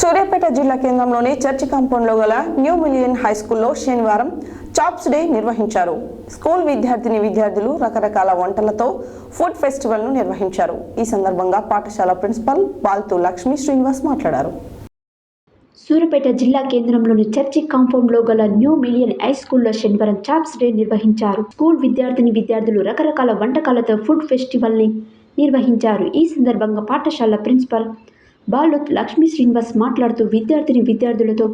సూర్యాపేట జిల్లా కేంద్రంలోని చర్చి కాంపౌండ్లో గల న్యూ మిలియన్ హై స్కూల్లో శనివారం చాప్స్ డే నిర్వహించారు. స్కూల్ విద్యార్థులు రకరకాల వంటలతో ఫుడ్ ఫెస్టివల్ ను నిర్వహించారు. ఈ సందర్భంగా పాఠశాల ప్రిన్సిపల్ బాల్తు లక్ష్మీ శ్రీనివాస్ మాట్లాడారు. సూర్యాపేట జిల్లా కేంద్రంలోని చర్చి కాంపౌండ్లో గల న్యూ మిలియన్ హై స్కూల్లో శనివారం చాప్స్ డే నిర్వహించారు. స్కూల్ విద్యార్థులు రకరకాల వంటకాలతో ఫుడ్ ఫెస్టివల్ ని నిర్వహించారు. ఈ సందర్భంగా పాఠశాల ప్రిన్సిపల్ బాలుత్ లక్ష్మీ శ్రీనివాస్ మాట్లాడుతూ విద్యార్థులతో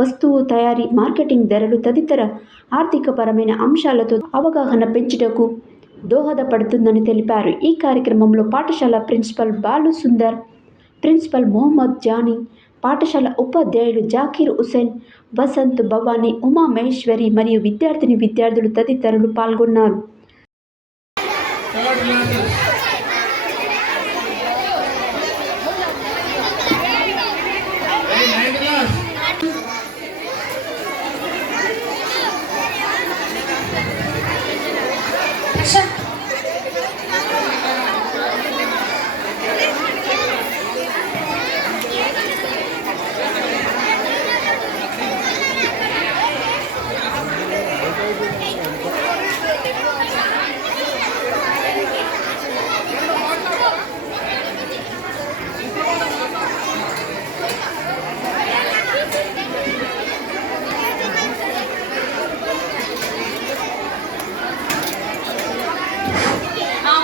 వస్తువు తయారీ, మార్కెటింగ్, ధరలు తదితర ఆర్థికపరమైన అంశాలతో అవగాహన పెంచుటకు దోహదపడుతుందని తెలిపారు. ఈ కార్యక్రమంలో పాఠశాల ప్రిన్సిపల్ బాలు సుందర్, ప్రిన్సిపల్ మొహమ్మద్ జానీ, పాఠశాల ఉపాధ్యాయులు జాకీర్ హుసేన్, వసంత్, భవానీ, ఉమా మహేశ్వరి మరియు విద్యార్థులు తదితరులు పాల్గొన్నారు.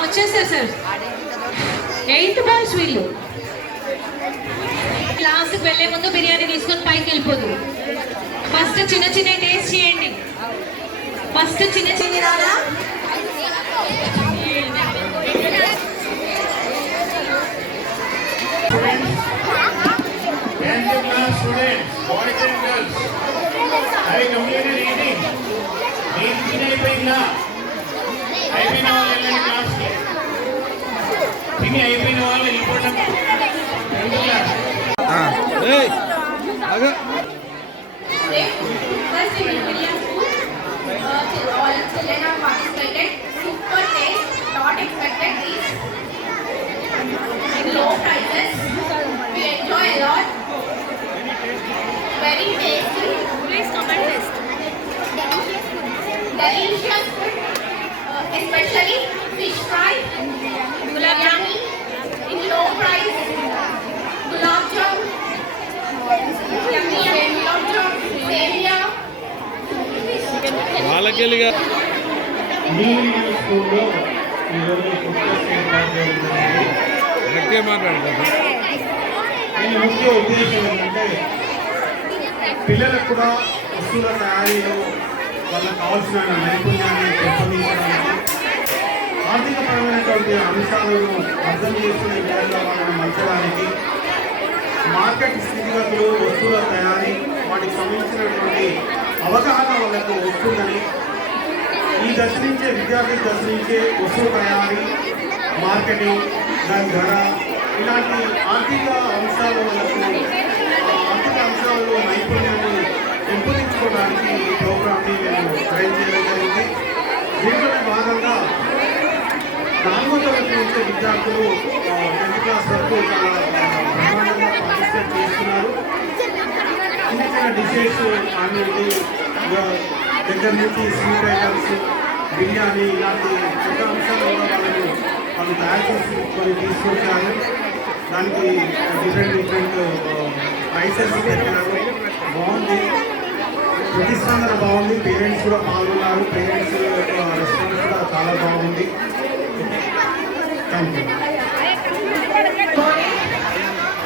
వచ్చేసారు సార్. 8th బాయ్స్ వీళ్ళు. క్లాస్కి వెళ్ళే ముందు బిర్యానీ తీసుకొని పైకి వెళ్ళిపోదు. ఫస్ట్ చిన్న టేస్ట్ చేయండి. ఫస్ట్ చిన్న రాదా? అయిపోయిన వాళ్ళు వెళ్ళిపోవడం. Delicious food, especially fish fry, biryani in low price, gulab jamun, సేమియా. వాళ్ళకెళ్ళిగా మాట్లాడతారు. దీని ముఖ్య ఉద్దేశం ఏంటంటే పిల్లలకు కూడా వస్తువుల తయారీలో వాళ్ళకు కావాల్సిన నైపుణ్యాన్ని పెంపొందించడానికి, ఆర్థికపరమైనటువంటి అంశాలను అర్థం చేసుకునే విధంగా వాళ్ళని మలచడానికి, మార్కెట్ స్థితిగతులు, వస్తువుల తయారీ, వాటికి సంబంధించినటువంటి అవగాహన వాళ్ళకు వస్తుందని, ఈ దశ నుంచే విద్యార్థి దశ నుంచే వస్తువు తయారీ, మార్కెటింగ్, దాని ధర, ఇలాంటి ఆర్థిక అంశాలు వాళ్ళకు ఆర్థిక అంశాలలో నైపుణ్యాన్ని పెంపొందించుకోవడానికి ఈ ప్రోగ్రామ్ని మేము ట్రైన్ చేయడం జరిగింది. దీంట్లోనే భాగంగా 4వ తరగతి నుంచే విద్యార్థులు 10th క్లాస్ వరకు చాలా బ్రహ్మాండంగా పార్టిసిపేట్ చేస్తున్నారు. చిన్న డిషెస్ అనేది దగ్గర నుంచి స్వీట్ ఐటమ్స్, బిర్యానీ, ఇలాంటి పెద్ద అంశాలు కూడా వాళ్ళు తయారు చేసి తీసుకొచ్చారు. దానికి డిఫరెంట్ ప్రైసెస్ పెట్టినారు. బాగుంది, ప్రతిస్పందన బాగుంది. పేరెంట్స్ కూడా పాల్గొన్నారు. పేరెంట్స్ రెస్పాన్స్ కూడా చాలా బాగుంది. Thank you.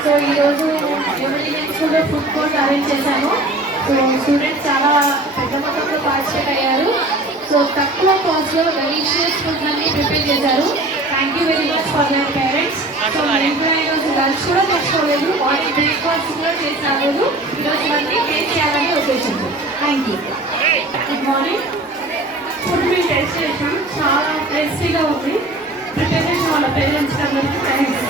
సో ఈరోజు స్కూల్లో ఫుడ్ కోర్స్ అరేంజ్ చేశాను. సో స్టూడెంట్స్ చాలా పెద్ద మొత్తంలో పార్టిసిపేట్ అయ్యారు. సో తక్కువ కాస్ట్లో డెలిషియస్ ఫుడ్ అన్ని ప్రిపేర్ చేశారు. Thank you very much for their parents. So మేము కూడా ఈరోజు లంచ్ కూడా తెచ్చుకోలేదు, మార్నింగ్ బ్రేక్ఫాస్ట్ కూడా చేసి రాలేదు. ఈరోజు అన్నీ టేస్ట్ చేయాలని ఉద్దేశించారు. Thank you. Good morning. Food మేము టేస్ట్ చేసాం, చాలా టేస్టీగా ఉంది. ప్రిపేర్ చేసిన వాళ్ళ పేరెంట్స్ అందరికీ థ్యాంక్స్.